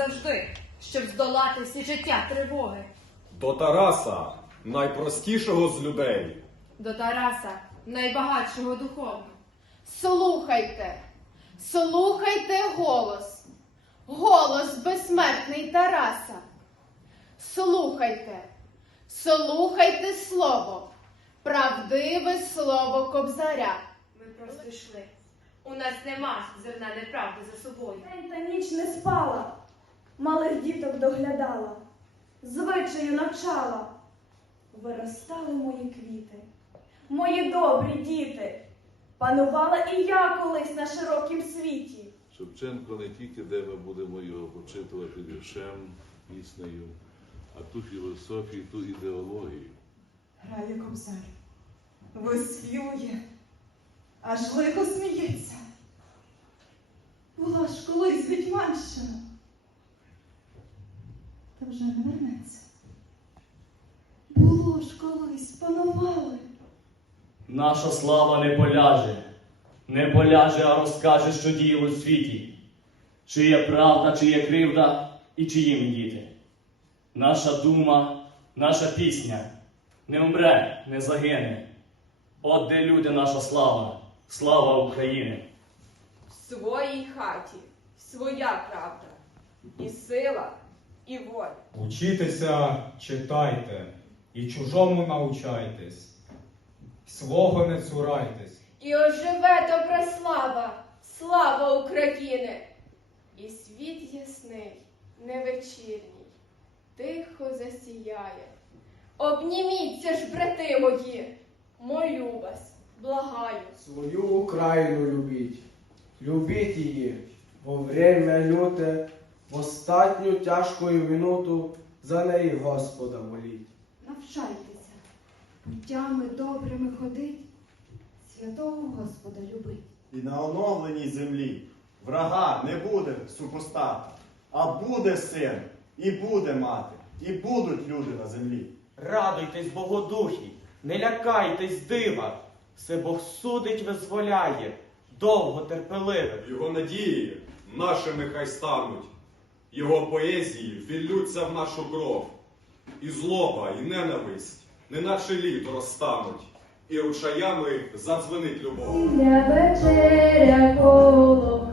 завжди, щоб здолати всі життя тривоги. До Тараса, найпростішого з людей. До Тараса, найбагатшого духовно. Слухайте, слухайте голос, голос безсмертний Тараса. Слухайте, слухайте слово, правдиве слово Кобзаря. Ми просто йшли. У нас нема зерна неправди за собою. День та ніч не спала, малих діток доглядала, звичаю навчала. Виростали мої квіти, мої добрі діти. Панувала і я колись на широкім світі. Шевченко не тільки де ми будемо його почитувати віршем, піснею, а ту філософію, ту ідеологію. Грає кобзар, виспівує, аж лихо сміється. Була ж колись Гетьманщина. Вже не вернеться. Було ж колись панували. Наша слава не поляже, не поляже, а розкаже, що діяло в світі, чия правда, чия кривда і чиї ми діти. Наша дума, наша пісня не умре, не загине. От де люди наша слава, слава України. В своїй хаті своя правда, і сила, і воля. Учітеся, читайте, і чужому научайтесь, свого не цурайтесь. І оживе добра слава, слава України. І світ ясний, невечірній, тихо засіяє. Обніміться ж, брати мої, молю вас, благаю. Свою Україну любіть, любіть її, во время люте, в остатню тяжкую минуту за неї Господа моліть. Навчайтеся, путями добрими ходить, святого Господа любить. І на оновленій землі врага не буде супостата, а буде син, і буде мати, і будуть люди на землі. Радуйтесь, Богодухі, не лякайтесь дива, все Бог судить, визволяє, довго терпеливе. Його надії нашими хай стануть. Його поезії віллються в нашу кров. І злоба, і ненависть, неначе лід розтануть, і ручаями задзвенить любов. Вечеря коло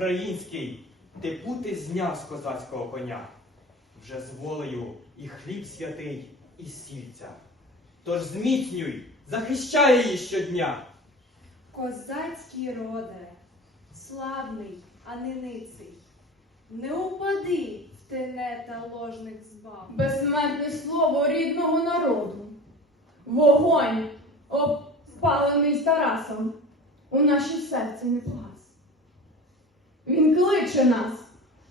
український, ти пути зняв з козацького коня. Вже з волею і хліб святий, і сільця. Тож зміцнюй, захищай її щодня. Козацький роде, славний, а не ниций, не упади в тенета ложних збав. Безсмертне слово рідного народу. Вогонь, обпалений Тарасом, у нашій серці не погас. Він кличе нас,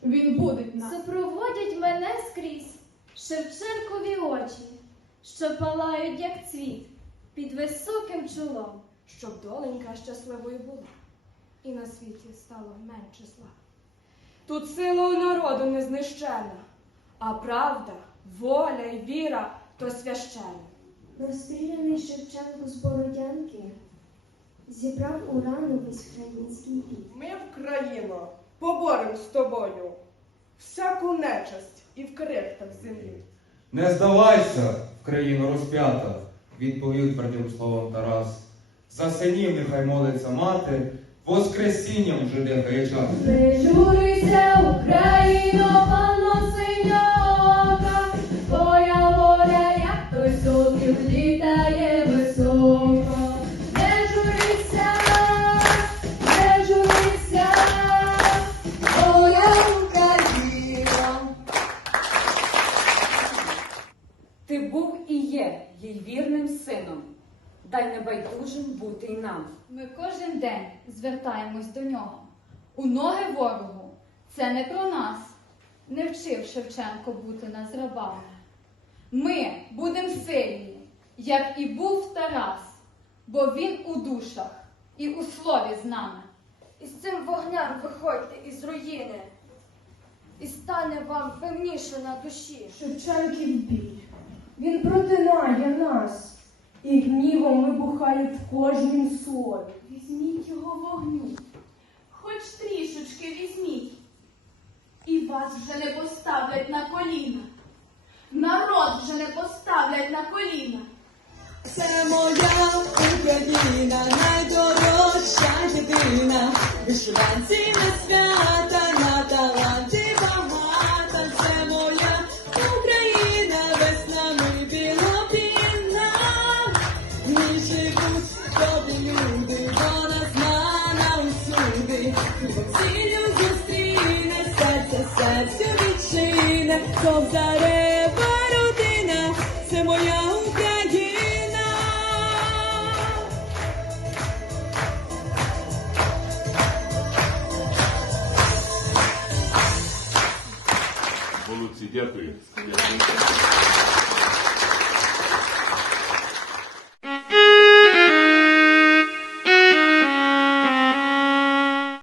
він будить нас. Супроводять мене скрізь Шевченкові очі, що палають, як цвіт, під високим чолом, щоб доленька щасливою була, і на світі стало менше зла. Тут сила у народу не знищена, а правда, воля і віра то священна. Розстріляний Шевченко з Бородянки зібрав у рану весь український рід. Ми в країну поборем з тобою всяку нечасть і в крихтах землі. Не здавайся, в країну розп'ята, відповів твердим словом Тарас. За синів нехай молиться мати, воскресінням вже дихає час. Не журися, Україно, панно синьока, нам. Ми кожен день звертаємось до нього. У ноги ворогу це не про нас. Не вчив Шевченко бути нас рабами. Ми будемо сильні, як і був Тарас, бо він у душах і у слові з нами. із цим вогнем виходьте із руїни, і стане вам певніше на душі. Шевченків біль. Він протинає нас, і гнівом вибухає в кожнім слові. Візьміть його вогню, хоч трішечки візьміть, і вас вже не поставлять на коліна. Народ вже не поставлять на коліна. Це моя Україна, найдорожча єдина, вишиванці на свята, відчине, Кобзарева родина, це моя Україна. Молодці, дякую.